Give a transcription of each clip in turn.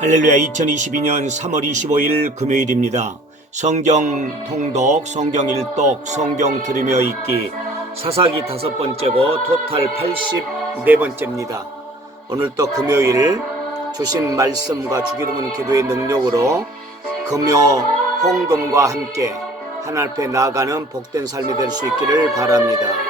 할렐루야 2022년 3월 25일 금요일입니다. 성경 통독, 성경 일독, 성경 들으며 읽기 사사기 다섯 번째고 토탈 84번째입니다. 오늘 또 금요일 주신 말씀과 주기도문 기도의 능력으로 금요 홍금과 함께 하나님 앞에 나아가는 복된 삶이 될 수 있기를 바랍니다.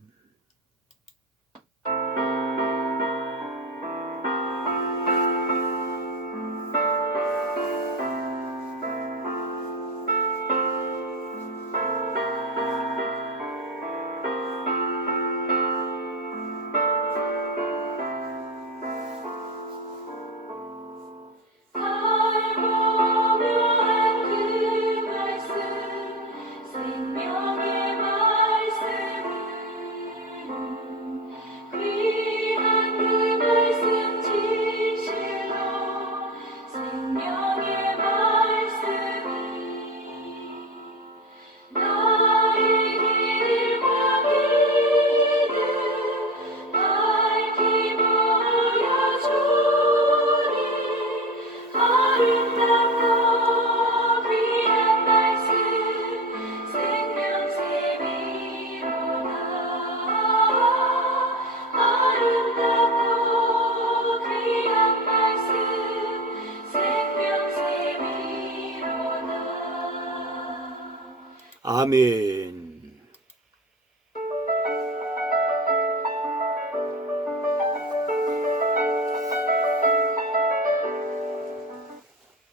아멘.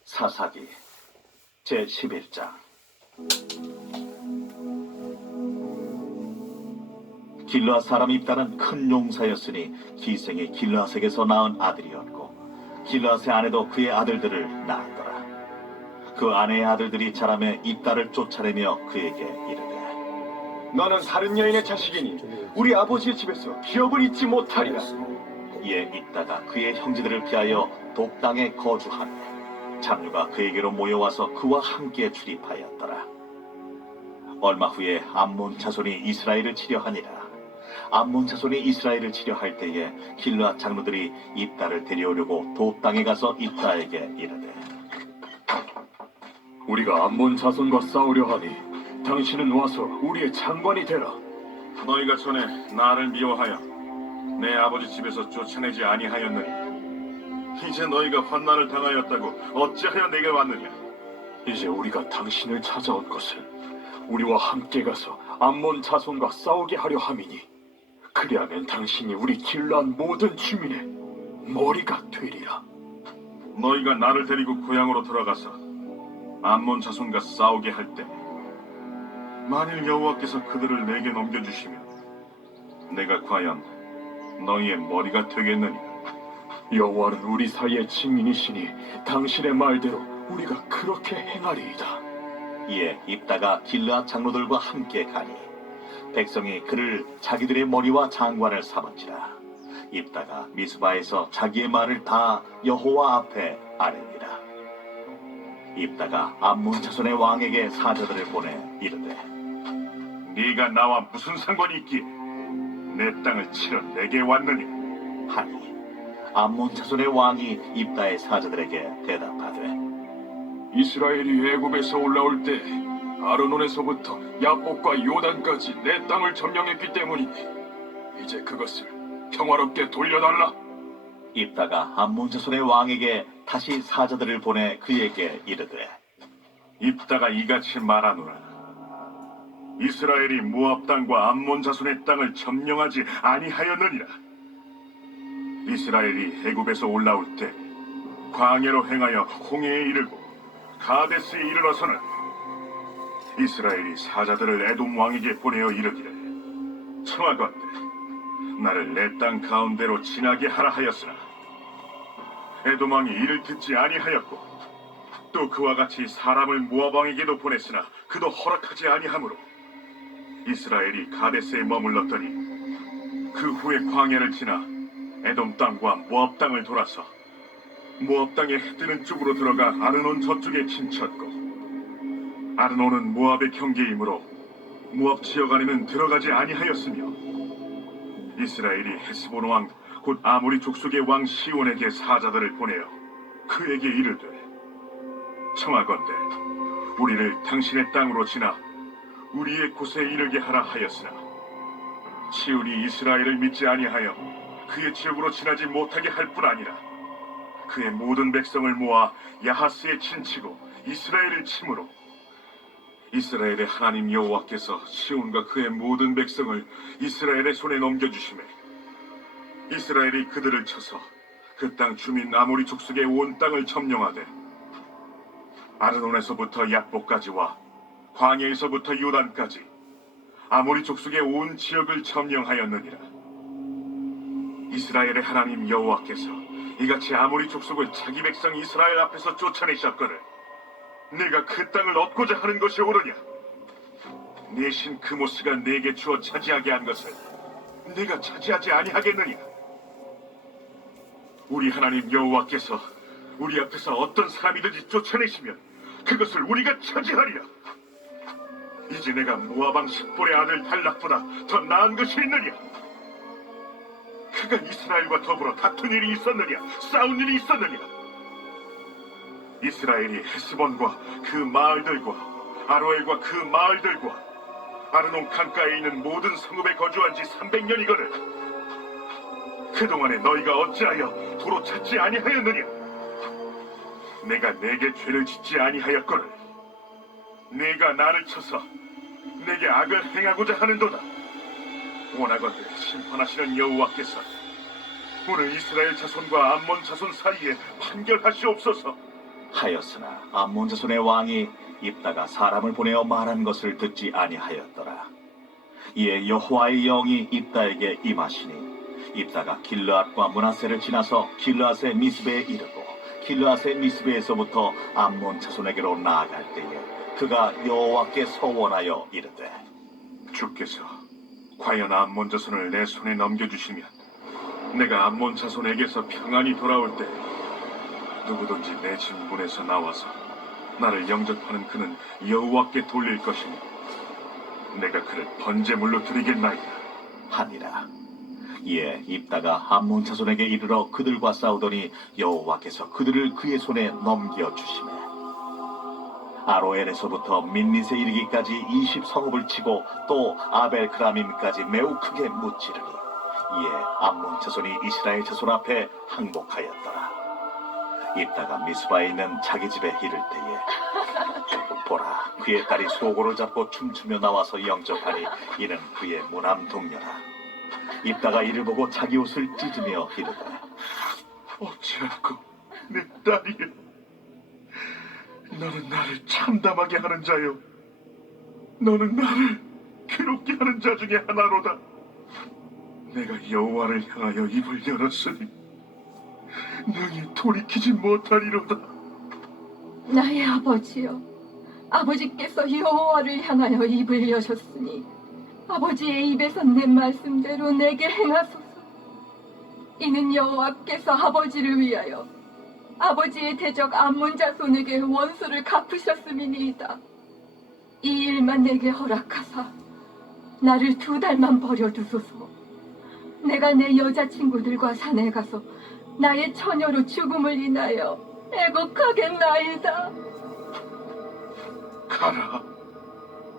사사기 제 11장 길르앗 사람 입다는 큰 용사였으니 기생이 길르앗에게서 낳은 아들이었고 길르앗의 아내도 그의 아들들을 낳았더라 그 아내의 아들들이 자라매 입다를 쫓아내며 그에게 이르되 너는 다른 여인의 자식이니 우리 아버지의 집에서 기업을 잊지 못하리라. 이에 입다가 그의 형제들을 피하여 독당에 거주하며 장류가 그에게로 모여와서 그와 함께 출입하였더라. 얼마 후에 암몬 자손이 이스라엘을 치려하니라. 암몬 자손이 이스라엘을 치려할 때에 길르앗 장로들이 입다를 데려오려고 독당에 가서 입다에게 이르되 우리가 암몬 자손과 싸우려 하니 당신은 와서 우리의 장관이 되라. 너희가 전에 나를 미워하여 내 아버지 집에서 쫓아내지 아니하였느니 이제 너희가 환난을 당하였다고 어찌하여 내게 왔느냐 이제 우리가 당신을 찾아온 것은 우리와 함께 가서 암몬 자손과 싸우게 하려 함이니 그리하면 당신이 우리 길란 모든 주민의 머리가 되리라. 너희가 나를 데리고 고향으로 돌아가서 암몬 자손과 싸우게 할 때 만일 여호와께서 그들을 내게 넘겨주시면 내가 과연 너희의 머리가 되겠느냐? 여호와는 우리 사이의 증인이시니 당신의 말대로 우리가 그렇게 행하리이다. 이에 입다가 길르앗 장로들과 함께 가니 백성이 그를 자기들의 머리와 장관을 삼은지라. 입다가 미스바에서 자기의 말을 다 여호와 앞에 아뢰니라 입다가 암몬 자손의 왕에게 사자들을 보내 이르되 네가 나와 무슨 상관이 있기에 내 땅을 치러 내게 왔느냐 하니 암몬 자손의 왕이 입다의 사자들에게 대답하되 이스라엘이 애굽에서 올라올 때 아르논에서부터 야복과 요단까지 내 땅을 점령했기 때문이니 이제 그것을 평화롭게 돌려달라. 입다가 암몬 자손의 왕에게 다시 사자들을 보내 그에게 이르되 입다가 이같이 말하노라. 이스라엘이 모압 땅과 암몬 자손의 땅을 점령하지 아니하였느니라. 이스라엘이 애굽에서 올라올 때 광야로 행하여 홍해에 이르고 가데스에 이르러서는 이스라엘이 사자들을 에돔 왕에게 보내어 이르기를 청하건대 나를 내 땅 가운데로 지나게 하라 하였으나 에돔 왕이 이를 듣지 아니하였고 또 그와 같이 사람을 모압 왕에게도 보냈으나 그도 허락하지 아니하므로 이스라엘이 가데스에 머물렀더니 그 후에 광야를 지나 에돔 땅과 모압 땅을 돌아서 모압 땅의 해 뜨는 쪽으로 들어가 아르논 저쪽에 침쳤고 아르논은 모압의 경계이므로 모압 지역 안에는 들어가지 아니하였으며 이스라엘이 헤스본 왕 곧 아모리 족속의 왕 시온에게 사자들을 보내어 그에게 이르되 청하건대 우리를 당신의 땅으로 지나 우리의 곳에 이르게 하라 하였으나 시온이 이스라엘을 믿지 아니하여 그의 지역으로 지나지 못하게 할 뿐 아니라 그의 모든 백성을 모아 야하스에 친치고 이스라엘을 침으로 이스라엘의 하나님 여호와께서 시온과 그의 모든 백성을 이스라엘의 손에 넘겨주심에 이스라엘이 그들을 쳐서 그 땅 주민 아모리 족속의 온 땅을 점령하되 아르논에서부터 약복까지와 광야에서부터 요단까지 아모리 족속의 온 지역을 점령하였느니라 이스라엘의 하나님 여호와께서 이같이 아모리 족속을 자기 백성 이스라엘 앞에서 쫓아내셨거늘 내가 그 땅을 얻고자 하는 것이 옳으냐? 내 신 그모스가 내게 주어 차지하게 한 것을 내가 차지하지 아니하겠느냐? 우리 하나님 여호와께서 우리 앞에서 어떤 사람이든지 쫓아내시면 그것을 우리가 차지하리라. 이제 내가 모아방 십볼의 아들 달락보다 더 나은 것이 있느냐? 그가 이스라엘과 더불어 다툰 일이 있었느냐? 싸운 일이 있었느냐? 이스라엘이 헤스본과 그 마을들과 아로엘과 그 마을들과 아르논 강가에 있는 모든 성읍에 거주한 지 300년이거늘 그동안에 너희가 어찌하여 도로 찾지 아니하였느냐? 내가 내게 죄를 짓지 아니하였거늘 내가 나를 쳐서 내게 악을 행하고자 하는도다. 원하건대 심판하시는 여호와께서 오늘 이스라엘 자손과 암몬 자손 사이에 판결하시옵소서. 하였으나 암몬 자손의 왕이 입다가 사람을 보내어 말한 것을 듣지 아니하였더라. 이에 여호와의 영이 입다에게 임하시니 입다가 길르앗과 문하세를 지나서 길르앗의 미스베에 이르고 길르앗의 미스베에서부터 암몬 자손에게로 나아갈 때에 그가 여호와께 서원하여 이르되 주께서 과연 암몬 자손을 내 손에 넘겨주시면 내가 암몬 자손에게서 평안히 돌아올 때 누구든지 내 진군에서 나와서 나를 영접하는 그는 여호와께 돌릴 것이니 내가 그를 번제물로 드리겠나이다. 하니라. 이에 입다가 암몬 자손에게 이르러 그들과 싸우더니 여호와께서 그들을 그의 손에 넘겨 주시매 아로엘에서부터 민닛에 이르기까지 20 성읍을 치고 또 아벨크라밈까지 매우 크게 무찌르니 이에 암몬 자손이 이스라엘 자손 앞에 항복하였더라. 입다가 미스바에 있는 자기 집에 이를 때에 보라 그의 딸이 소고를 잡고 춤추며 나와서 영접하니 이는 그의 무남 동료라. 입다가 이를 보고 자기 옷을 찢으며 이르되 어찌하고 내 딸이여 너는 나를 참담하게 하는 자요? 너는 나를 괴롭게 하는 자 중에 하나로다. 내가 여호와를 향하여 입을 열었으니 능히 돌이키지 못하리로다. 나의 아버지여, 아버지께서 여호와를 향하여 입을 여셨으니 아버지의 입에서 낸 말씀대로 내게 행하소서. 이는 여호와께서 아버지를 위하여 아버지의 대적 암몬 자손에게 원수를 갚으셨음이니이다. 이 일만 내게 허락하사 나를 두 달만 버려두소서. 내가 내 여자친구들과 산에 가서 나의 처녀로 죽음을 인하여 애곡하겠나이다. 가라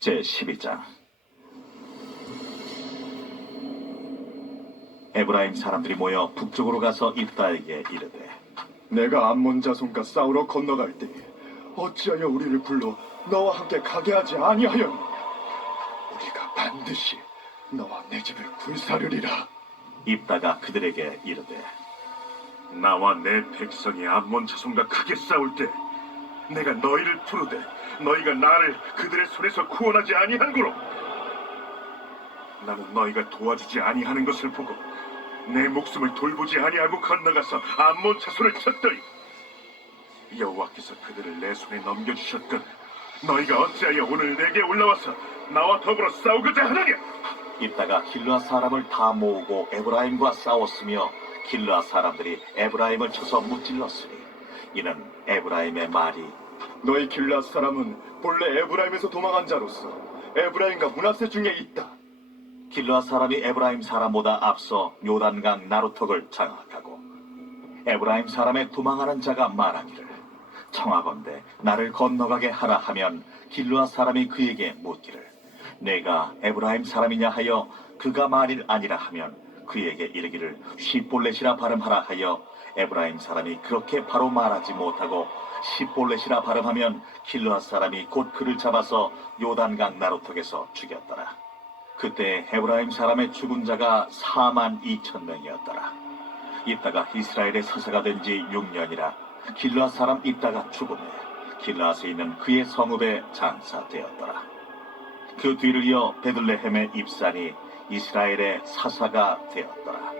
제 12장 에브라임 사람들이 모여 북쪽으로 가서 입다에게 이르되 내가 암몬 자손과 싸우러 건너갈 때 어찌하여 우리를 불러 너와 함께 가게 하지 아니하였느냐? 우리가 반드시 너와 내 집을 불사르리라. 입다가 그들에게 이르되 나와 내 백성이 암몬 자손과 크게 싸울 때 내가 너희를 부르되 너희가 나를 그들의 손에서 구원하지 아니한고로. 나는 너희가 도와주지 아니하는 것을 보고 내 목숨을 돌보지 아니하고 건너가서 암몬 자손을 쳤더니 여호와께서 그들을 내 손에 넘겨주셨거늘 너희가 어찌하여 오늘 내게 올라와서 나와 더불어 싸우고자 하느냐? 입다가 길르아 사람을 다 모으고 에브라임과 싸웠으며 길르아 사람들이 에브라임을 쳐서 무찔렀으니 이는 에브라임의 말이 너희 길라 사람은 본래 에브라임에서 도망한 자로서 에브라임과 문하세 중에 있다. 길르아 사람이 에브라임 사람보다 앞서 요단강 나루턱을 장악하고 에브라임 사람의 도망하는 자가 말하기를 청하건대 나를 건너가게 하라 하면 길르아 사람이 그에게 묻기를 내가 에브라임 사람이냐 하여 그가 만일 아니라 하면 그에게 이르기를 시볼렛이라 발음하라 하여 에브라임 사람이 그렇게 바로 말하지 못하고 시볼렛이라 발음하면 길르아 사람이 곧 그를 잡아서 요단강 나루턱에서 죽였더라. 그때 에브라임 사람의 죽은 자가 4만 2천 명이었더라. 이따가 이스라엘의 사사가 된 지 6년이라 길라 사람 이따가 죽음에 길라스에 있는 그의 성읍에 장사되었더라. 그 뒤를 이어 베들레헴의 입산이 이스라엘의 사사가 되었더라.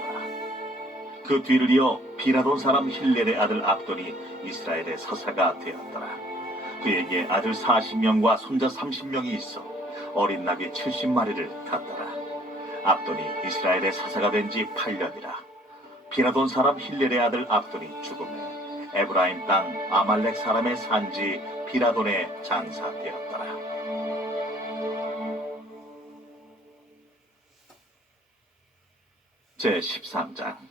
그 뒤를 이어 비라돈 사람 힐렐의 아들 압돈이 이스라엘의 사사가 되었더라. 그에게 아들 40명과 손자 30명이 있어 어린 나귀 70마리를 갖더라. 압돈이 이스라엘의 사사가 된 지 8년이라. 비라돈 사람 힐렐의 아들 압돈이 죽음에 에브라임 땅 아말렉 사람의 산지 비라돈에 장사되었더라. 제 13장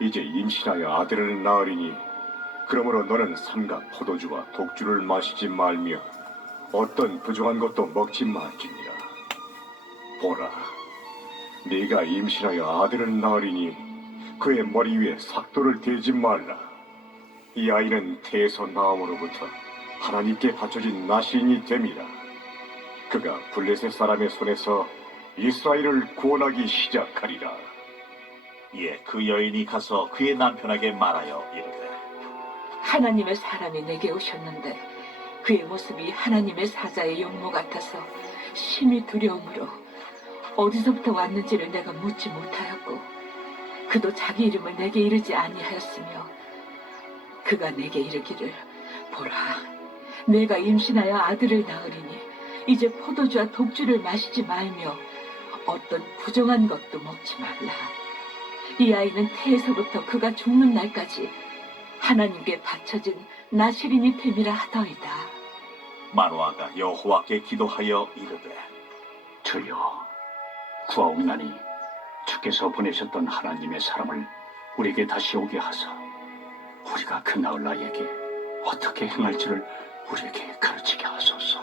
이제 임신하여 아들을 낳으리니 그러므로 너는 삼각 포도주와 독주를 마시지 말며 어떤 부정한 것도 먹지 말지니라. 보라, 네가 임신하여 아들을 낳으리니 그의 머리 위에 삭도를 대지 말라. 이 아이는 태에서 나옴으로부터 하나님께 바쳐진 나시인이 됨이라. 그가 블레셋 사람의 손에서 이스라엘을 구원하기 시작하리라. 이에 그 여인이 가서 그의 남편에게 말하여 이르되 하나님의 사람이 내게 오셨는데 그의 모습이 하나님의 사자의 용모 같아서 심히 두려움으로 어디서부터 왔는지를 내가 묻지 못하였고 그도 자기 이름을 내게 이르지 아니하였으며 그가 내게 이르기를 보라 내가 임신하여 아들을 낳으리니 이제 포도주와 독주를 마시지 말며 어떤 부정한 것도 먹지 말라 이 아이는 태에서부터 그가 죽는 날까지 하나님께 바쳐진 나시린이 됨이라 하더이다. 마노아가 여호와께 기도하여 이르되 주여, 구하옵나니 주께서 보내셨던 하나님의 사람을 우리에게 다시 오게 하사 우리가 그 나을 나에게 어떻게 행할지를 우리에게 가르치게 하소서.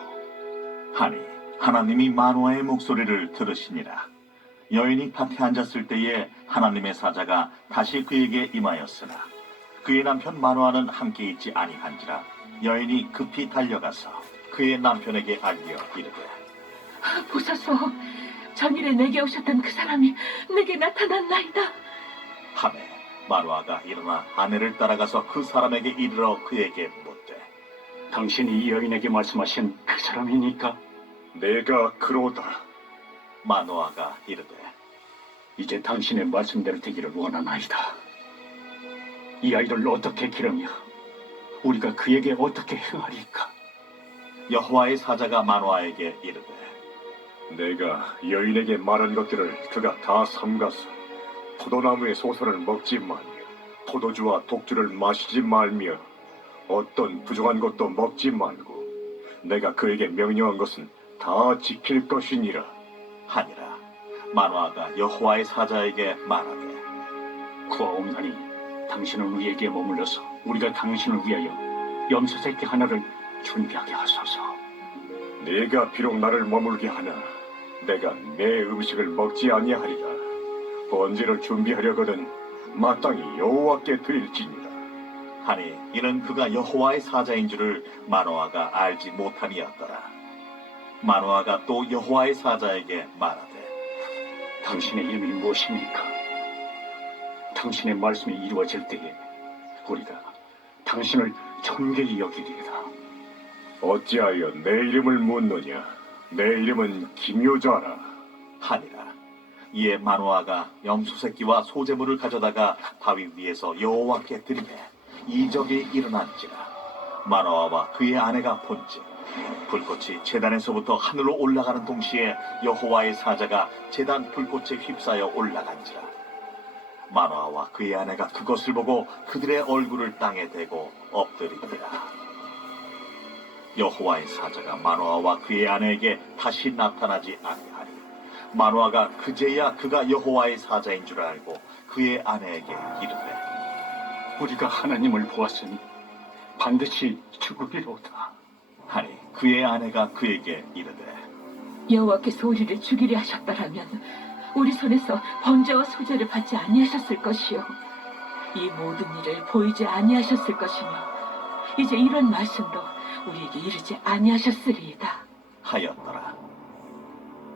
하니 하나님이 마노아의 목소리를 들으시니라 여인이 밭에 앉았을 때에 하나님의 사자가 다시 그에게 임하였으나 그의 남편 마노아는 함께 있지 아니한지라 여인이 급히 달려가서 그의 남편에게 알려 이르되 보소서 전일에 내게 오셨던 그 사람이 내게 나타났나이다. 하매 마누아가 일어나 아내를 따라가서 그 사람에게 이르러 그에게 묻되 당신이 이 여인에게 말씀하신 그 사람이니까 내가 그로다. 마누아가 이르되 이제 당신의 말씀대로 되기를 원하나이다. 이 아이를 어떻게 기르며 우리가 그에게 어떻게 행하리까? 여호와의 사자가 마누아에게 이르되 내가 여인에게 말한 것들을 그가 다 삼가서 포도나무의 소선을 먹지 말며 포도주와 독주를 마시지 말며 어떤 부정한 것도 먹지 말고 내가 그에게 명령한 것은 다 지킬 것이니라. 하니라 마누아가 여호와의 사자에게 말하되 구하옵나니 당신은 우리에게 머물러서 우리가 당신을 위하여 염소 새끼 하나를 준비하게 하소서. 네가 비록 나를 머물게 하나 내가 내 음식을 먹지 아니하리라. 번제를 준비하려거든 마땅히 여호와께 드릴지니라. 하니 이는 그가 여호와의 사자인 줄을 마노아가 알지 못함이었더라. 마노아가 또 여호와의 사자에게 말하되 당신의 이름이 무엇입니까? 당신의 말씀이 이루어질 때에 우리가 당신을 존귀히 여기리이다. 어찌하여 내 이름을 묻느냐? 내 이름은 김효자라. 하니라. 이에 마노아가 염소 새끼와 소재물을 가져다가 바위 위에서 여호와께 드리매 이적이 일어난지라. 마노아와 그의 아내가 본즉 불꽃이 제단에서부터 하늘로 올라가는 동시에 여호와의 사자가 제단 불꽃에 휩싸여 올라간지라. 마노아와 그의 아내가 그것을 보고 그들의 얼굴을 땅에 대고 엎드리니라. 여호와의 사자가 마노아와 그의 아내에게 다시 나타나지 아니하니 마노아가 그제야 그가 여호와의 사자인 줄 알고 그의 아내에게 이르되 우리가 하나님을 보았으니 반드시 죽으리로다. 하니 그의 아내가 그에게 이르되 여호와께서 우리를 죽이려 하셨더라면 우리 손에서 번제와 소제를 받지 아니하셨을 것이요. 이 모든 일을 보이지 아니하셨을 것이며 이제 이런 말씀도 우리에게 이르지 아니하셨으리이다. 하였더라.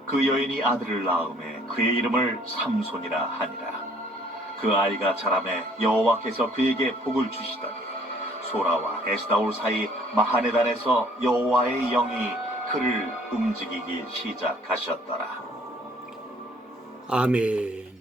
그 여인이 아들을 낳음에 그의 이름을 삼손이라 하니라. 그 아이가 자라매 여호와께서 그에게 복을 주시더니 소라와 에스다올 사이 마하네단에서 여호와의 영이 그를 움직이기 시작하셨더라 아멘.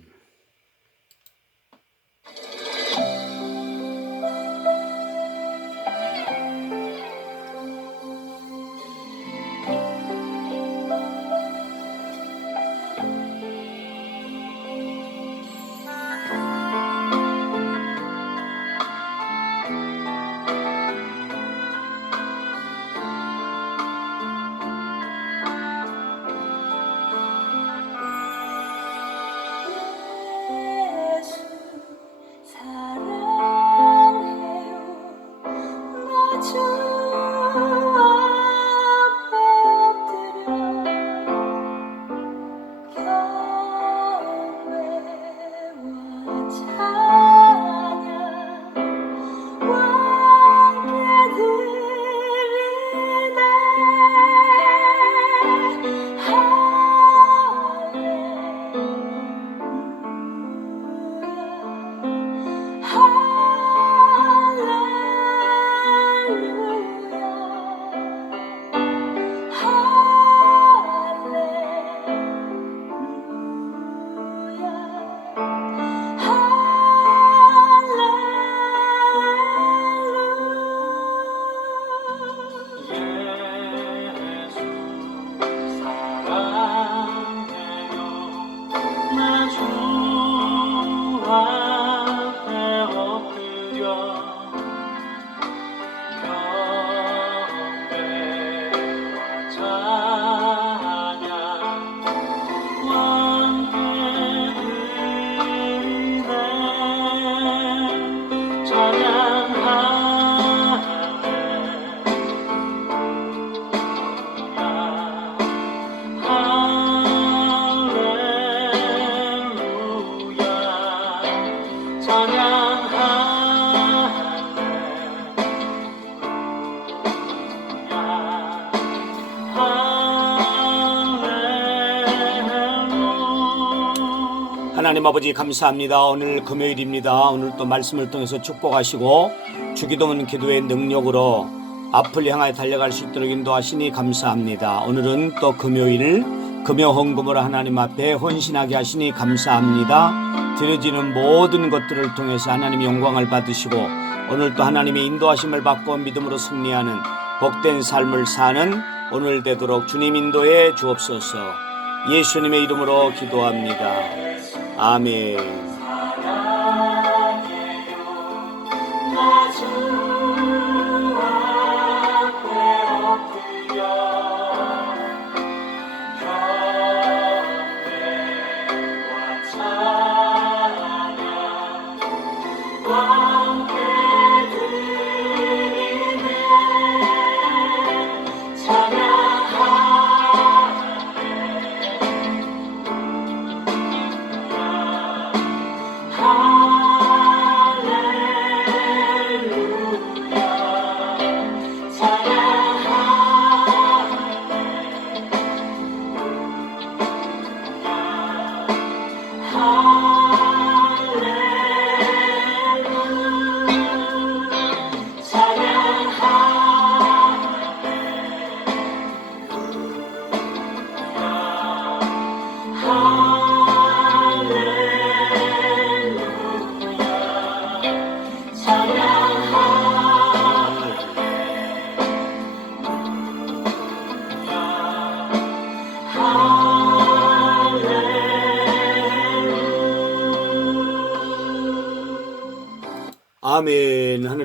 하나님 아버지 감사합니다. 오늘 금요일입니다. 오늘 또 말씀을 통해서 축복하시고 주기도문 기도의 능력으로 앞을 향하여 달려갈 수 있도록 인도하시니 감사합니다. 오늘은 또 금요일 금요 헌금으로 하나님 앞에 헌신하게 하시니 감사합니다. 드려지는 모든 것들을 통해서 하나님 영광을 받으시고 오늘 또 하나님의 인도하심을 받고 믿음으로 승리하는 복된 삶을 사는 오늘 되도록 주님 인도에 주옵소서. 예수님의 이름으로 기도합니다. 아멘.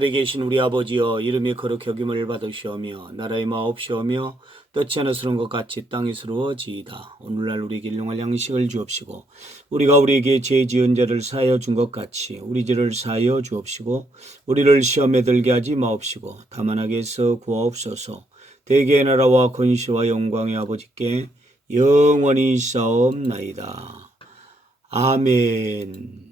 하늘에 계신 우리 아버지여 이름이 거룩히 여김을 받으시오며 나라의 마옵시오며 뜻지 않으스러운 것 같이 땅에 서러워지이다. 오늘날 우리에게 일용할 양식을 주옵시고 우리가 우리에게 죄 지은 자를 사하여 준 것 같이 우리 죄를 사하여 주옵시고 우리를 시험에 들게 하지 마옵시고 다만 악에서 구하옵소서 대개의 나라와 권시와 영광의 아버지께 영원히 싸움나이다. 아멘.